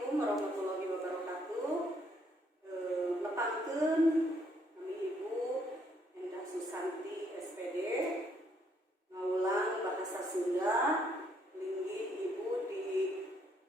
Assalamualaikum warahmatullahi wabarakatuh. Nepangkeun kami Ibu Endah Susanti SPD ngaulang bahasa Sunda linggih Ibu di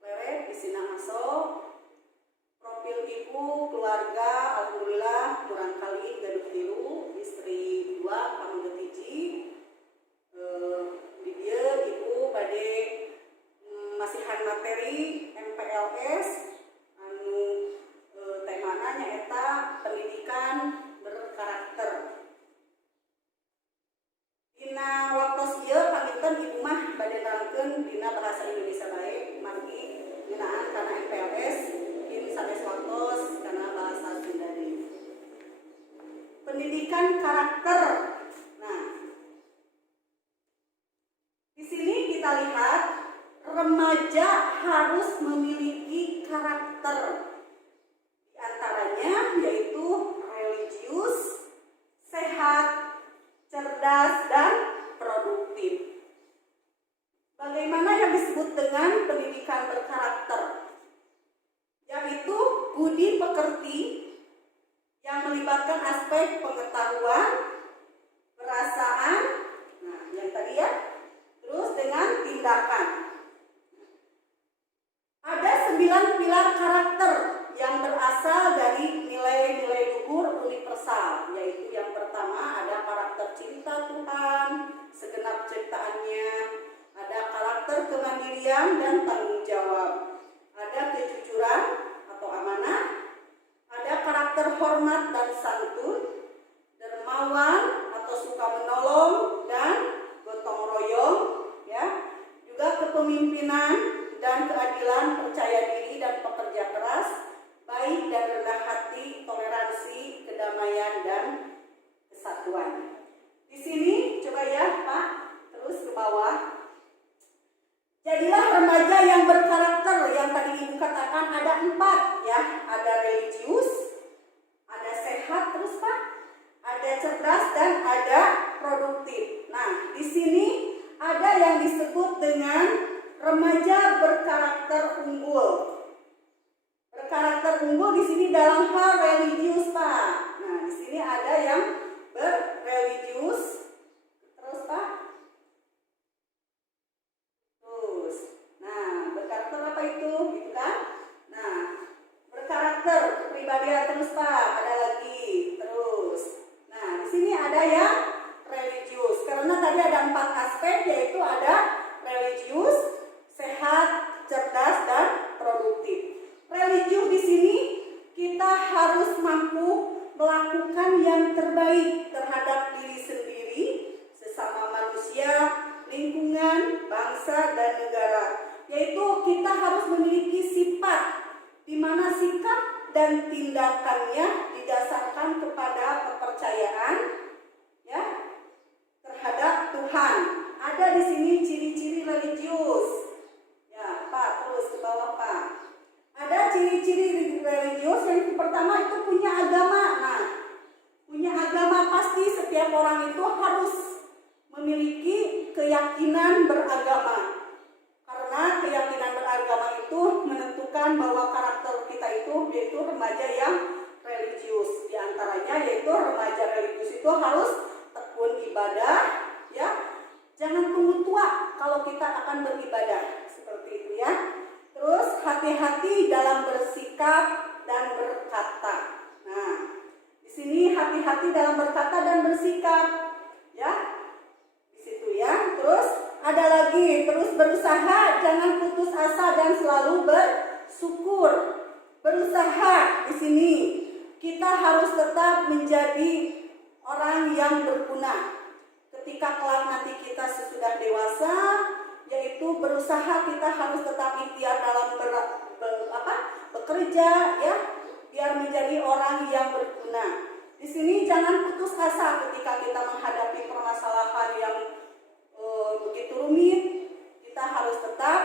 Leret di Sinangaso. Profil Ibu keluarga alhamdulillah kurang kali gaduh tilu, istri 2 pamangget hiji. Di dieu Ibu bade masihan materi MPLS anu temana nyaeta pendidikan berkarakter. Dina waktos ieu panginten Ibu mah bade nerangkeun dina bahasa Indonesia bae margi ngeunaan kana MPLS in sanes waktos kana bahasa Sunda deui. Pendidikan karakter. Nah, di sini kita lihat remaja harus memiliki karakter. Di antaranya yaitu religius, sehat, cerdas, dan produktif. Bagaimana yang disebut dengan pendidikan berkarakter? Yaitu budi pekerti yang melibatkan aspek pengetahuan, perasaan, nah yang tadi ya, terus dengan tindakan. Ada 9 pilar karakter yang berasal dari nilai-nilai luhur universal, yaitu yang pertama ada karakter cinta Tuhan, segenap ciptaannya, ada karakter kemandirian dan tanggung jawab, ada kejujuran atau amanah, ada karakter hormat dan santun, dermawan atau suka menolong dan gotong royong, ya, juga kepemimpinan dan keadilan, percaya diri dan pekerja keras, baik dan rendah hati, toleransi, kedamaian dan kesatuan. Di sini coba ya Pak, terus ke bawah. Jadilah remaja yang berkarakter yang tadi Ibu katakan ada 4 ya, ada religius, ada sehat terus Pak, ada cerdas dan ada produktif. Nah, di sini ada yang disebut dengan remaja berkarakter unggul. Berkarakter unggul di sini dalam hal religius, Pak. Nah, di sini ada yang berreligius. Terus, Pak. Terus. Nah, berkarakter apa itu? Gitu kan? Nah, berkarakter kepribadian terus, Pak. Ada lagi. Terus. Nah, di sini ada yang religius. Karena tadi ada 4 aspek, yaitu ada religius, sehat, cerdas, dan produktif. Religius di sini kita harus mampu melakukan yang terbaik terhadap diri sendiri, sesama manusia, lingkungan, bangsa, dan negara. Yaitu kita harus memiliki sifat di mana sikap dan tindakannya didasarkan kepada kepercayaan ya terhadap Tuhan. Ada di sini ciri-ciri religius. Ya, Pak, terus ke bawah, Pak. Ada ciri-ciri religius yang pertama itu punya agama. Nah, punya agama pasti setiap orang itu harus memiliki keyakinan beragama. Karena keyakinan beragama itu menentukan bahwa karakter kita itu yaitu remaja yang religius. Di antaranya yaitu remaja religius itu harus tekun ibadah, ya. Jangan tunggu tua kalau kita akan beribadah, seperti itu ya. Terus hati-hati dalam bersikap dan berkata. Nah, di sini hati-hati dalam berkata dan bersikap, ya. Di situ ya. Terus ada lagi, terus berusaha, jangan putus asa dan selalu bersyukur. Berusaha di sini kita harus tetap menjadi orang yang berguna. Ketika kelak nanti kita sesudah dewasa, yaitu berusaha kita harus tetap ikhtiar dalam bekerja ya, biar menjadi orang yang berguna. Di sini jangan putus asa ketika kita menghadapi permasalahan yang begitu rumit. Kita harus tetap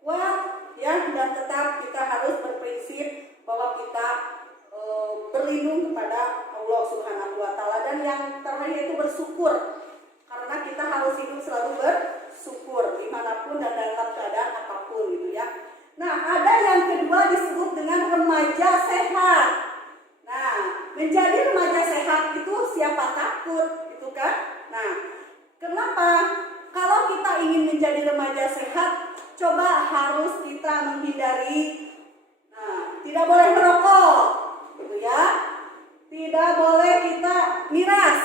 kuat ya, dan tetap kita harus berprinsip bahwa kita berlindung kepada Allah Subhanahu wa Ta'ala, dan yang terakhir itu bersyukur, karena kita harus hidup selalu bersyukur dimanapun dan dalam keadaan apapun gitu ya. remaja sehat. Nah, menjadi remaja sehat itu siapa takut, gitu kan? Nah, kenapa? Kalau kita ingin menjadi remaja sehat, coba harus kita menghindari. Nah, tidak boleh merokok, gitu ya. Tidak boleh kita miras,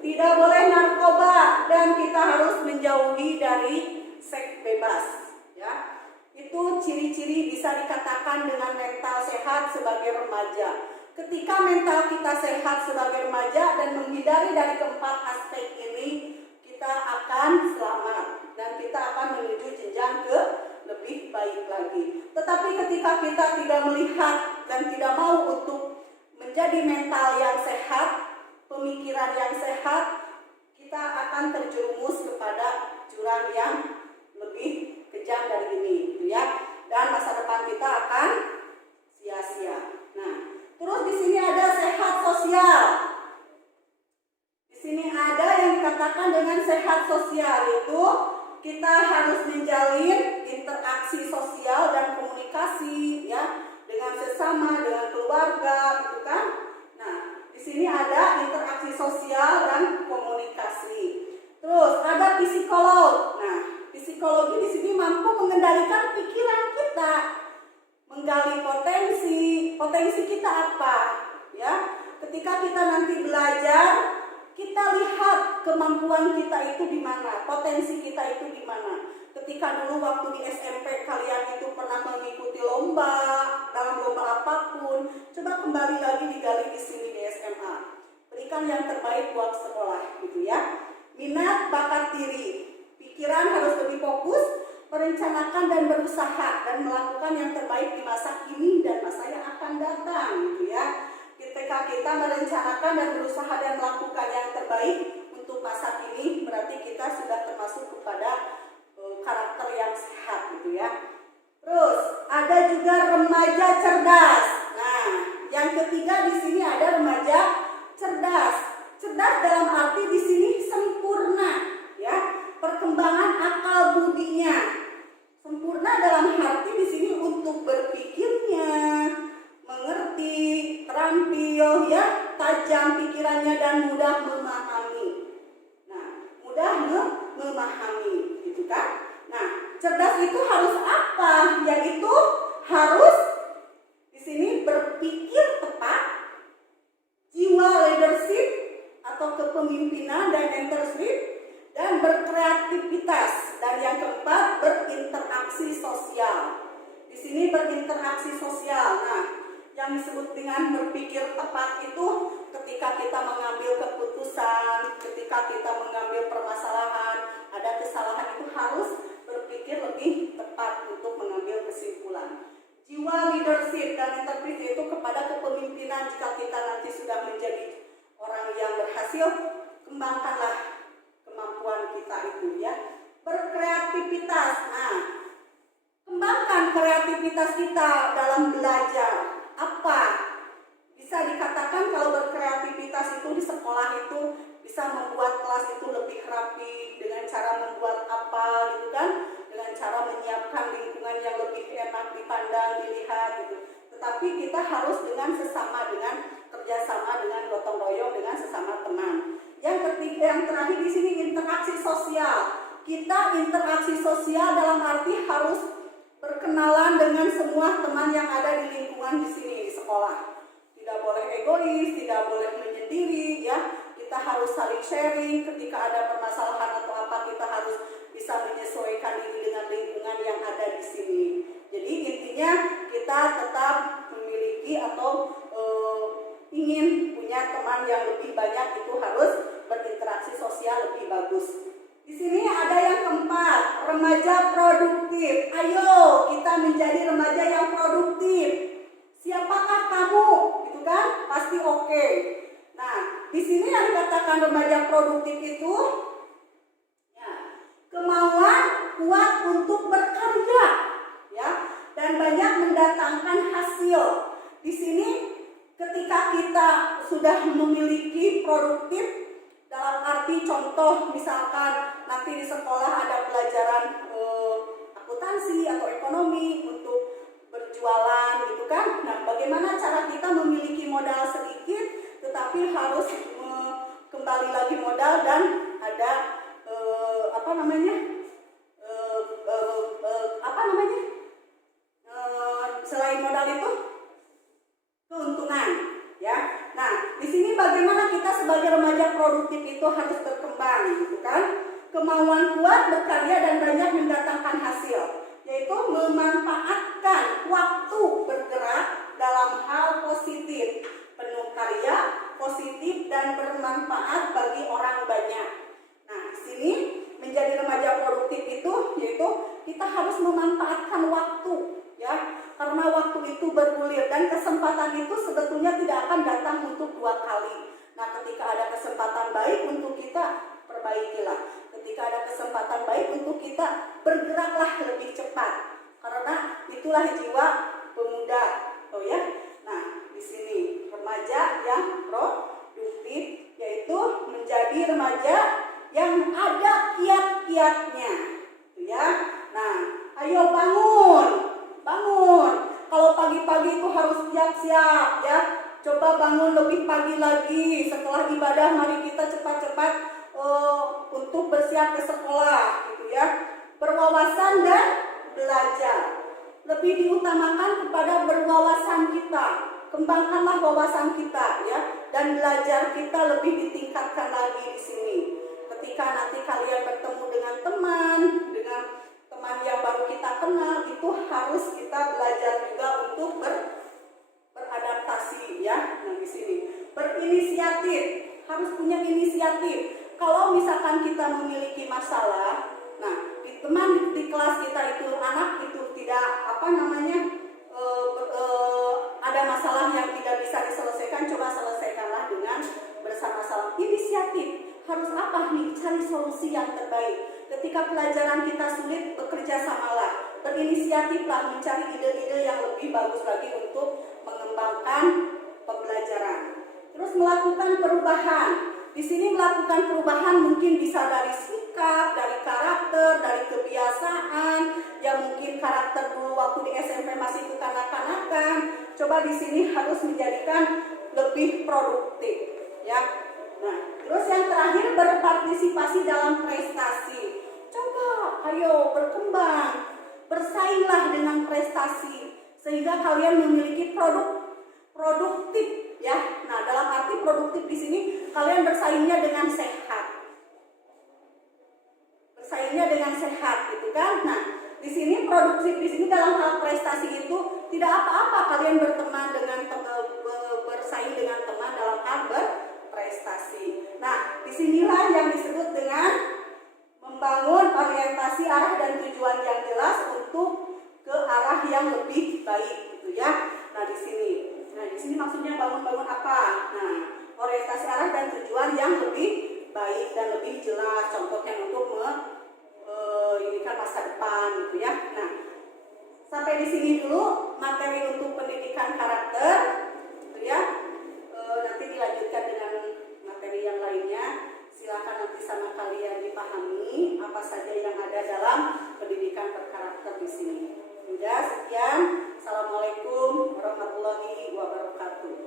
tidak boleh narkoba, dan kita harus menjauhi dari seks bebas, ya. Itu ciri-ciri bisa dikatakan dengan mental sehat sebagai remaja. Ketika mental kita sehat sebagai remaja dan menghindari dari keempat aspek ini, kita akan selamat dan kita akan menuju jenjang ke lebih baik lagi. Tetapi ketika kita tidak melihat dan tidak mau untuk menjadi mental yang sehat, pemikiran yang sehat, kita akan terjerumus kepada jurang yang lebih kejam dari ini, gitu ya. Dan masa depan kita akan sia-sia. Nah, terus di sini ada sehat sosial. Di sini ada yang dikatakan dengan sehat sosial, itu kita harus menjalin interaksi sosial dan komunikasi, ya, dengan sesama, dengan keluarga, gitu kan. Nah, di sini ada interaksi sosial dan komunikasi. Terus ada psikolog. Nah, psikologi di sini mampu mengendalikan pikiran kita, menggali potensi kita apa, ya. Ketika kita nanti belajar, kita lihat kemampuan kita itu di mana, potensi kita itu di mana. Ketika dulu waktu di SMP kalian itu pernah mengikuti lomba, dalam lomba apapun, coba kembali lagi digali di sini di SMA. Berikan yang terbaik buat sekolah, gitu ya. Minat, bakat diri, pikiran harus lebih fokus, merencanakan dan berusaha dan melakukan yang terbaik di masa kini dan masa yang akan datang, gitu ya. Ketika kita merencanakan dan berusaha dan melakukan yang terbaik untuk masa kini, berarti kita sudah termasuk kepada karakter yang sehat, gitu ya. Terus ada juga remaja cerdas. Nah, yang ketiga di sini ada remaja cerdas. Cerdas dalam arti di sini sempurna, ya. Perkembangan akal budinya sempurna dalam arti di sini untuk berpikirnya, mengerti, terampil, ya, tajam pikirannya dan mudah memahami. Nah, mudah memahami, gitu kan? Nah, cerdas itu harus apa? Yaitu harus di sini berpikir tepat, jiwa leadership atau kepemimpinan dan mentorship, dan berkreativitas. Dan yang keempat, berinteraksi sosial. Di sini berinteraksi sosial. Nah, yang disebut dengan berpikir tepat itu ketika kita mengambil keputusan, ketika kita mengambil permasalahan, ada kesalahan, itu harus berpikir lebih tepat untuk mengambil kesimpulan. Jiwa leadership dan mentorship itu kepada kepemimpinan. Jika kita nanti sudah menjadi orang yang berhasil, kembangkanlah kemampuan kita itu, ya. Berkreativitas. Nah, kembangkan kreativitas kita dalam belajar. Apa? Bisa dikatakan kalau berkreativitas itu di sekolah itu bisa membuat kelas itu lebih rapi dengan cara membuat apa, gitu kan? Dengan cara menyiapkan lingkungan yang lebih enak dipandang, dilihat, gitu. Tetapi kita harus dengan sesama, dengan kerjasama, dengan gotong royong, dengan sesama teman. Yang ketiga, yang terakhir di sini interaksi sosial. Kita interaksi sosial dalam arti harus berkenalan dengan semua teman yang ada di lingkungan di sini di sekolah. Tidak boleh egois, tidak boleh menyendiri, ya. Kita harus saling sharing. Ketika ada permasalahan atau apa, kita harus bisa menyesuaikan diri dengan lingkungan yang ada di sini. Jadi intinya kita tetap memiliki atau ingin punya teman yang lebih banyak, itu harus berinteraksi sosial lebih bagus. Di sini ada yang keempat, remaja produktif. Ayo kita menjadi remaja yang produktif. Siapakah kamu? Gitu kan? Pasti oke. Nah, di sini yang dikatakan remaja produktif itu, ya, kemauan kuat untuk berkarya, ya, dan banyak mendatangkan hasil. Di sini ketika kita sudah memiliki produktif dalam arti contoh, misalkan nanti di sekolah ada pelajaran akuntansi atau ekonomi untuk jualan gitu kan. Nah, bagaimana cara kita memiliki modal sedikit tetapi harus kembali lagi modal dan ada apa namanya selain modal itu keuntungan ya. Nah, di sini bagaimana kita sebagai remaja produktif itu harus berkembang gitu kan. Kemauan kuat berkarya dan banyak mendatangkan hasil, yaitu memanfaatkan waktu bergerak dalam hal positif, penuh karya, positif dan bermanfaat bagi orang banyak. Nah, di sini menjadi remaja produktif itu yaitu kita harus memanfaatkan waktu ya, karena waktu itu bergulir dan kesempatan itu sebetulnya tidak akan datang untuk 2 kali. Nah, ketika ada kesempatan baik untuk kita, perbaikilah. Ketika ada kesempatan baik untuk kita, bergeraklah lebih cepat. Karena itulah jiwa pemuda, oh ya. Nah, di sini remaja yang produktif yaitu menjadi remaja yang ada kiat-kiatnya, ya. Nah, ayo bangun. Kalau pagi-pagi itu harus siap-siap ya. Coba bangun lebih pagi lagi. Setelah ibadah mari kita cepat-cepat untuk bersiap ke sekolah gitu ya. Berwawasan dan belajar. Lebih diutamakan kepada berwawasan kita. Kembangkanlah wawasan kita ya, dan belajar kita lebih ditingkatkan lagi di sini. Ketika nanti kalian bertemu dengan teman yang baru kita kenal, itu harus kita belajar juga untuk beradaptasi ya. Nah, di sini berinisiatif, harus punya inisiatif. Kalau misalkan kita memiliki masalah, nah di teman di kelas kita itu anak itu tidak ada masalah yang tidak bisa diselesaikan, coba selesaikanlah dengan bersama-sama. Inisiatif, harus apa nih? Cari solusi yang terbaik. Ketika pelajaran kita sulit, bekerja samalah, berinisiatiflah mencari ide-ide yang lebih bagus lagi untuk mengembangkan pembelajaran. Terus melakukan perubahan. Di sini melakukan perubahan mungkin bisa dari sikap, dari karakter, dari kebiasaan. Yang mungkin karakter dulu waktu di SMP masih kekanak-kanakan. Coba di sini harus menjadikan lebih produktif, ya. Nah, terus yang terakhir berpartisipasi dalam prestasi. Coba, ayo berkembang, bersainglah dengan prestasi sehingga kalian memiliki produktif, ya. Nah, dalam arti produktif di sini kalian bersaingnya dengan sehat, gitu kan? Nah, di sini produktif di sini dalam hal prestasi itu tidak apa-apa kalian berteman dengan bersaing dengan teman dalam hal berprestasi. Nah, disinilah yang disebut dengan membangun orientasi arah dan tujuan yang jelas untuk ke arah yang lebih baik, gitu ya. Nah, di sini maksudnya bangun apa? Nah, orientasi arah dan tujuan yang lebih baik dan lebih jelas. Contohnya untuk ini kan masa depan, gitu ya. Nah, sampai di sini dulu materi untuk pendidikan karakter, gitu ya. Nanti dilanjutkan dengan materi yang lainnya. Silakan nanti sama kalian dipahami apa saja yang ada dalam pendidikan berkarakter di sini. Sudah, sekian. Assalamualaikum warahmatullahi wabarakatuh.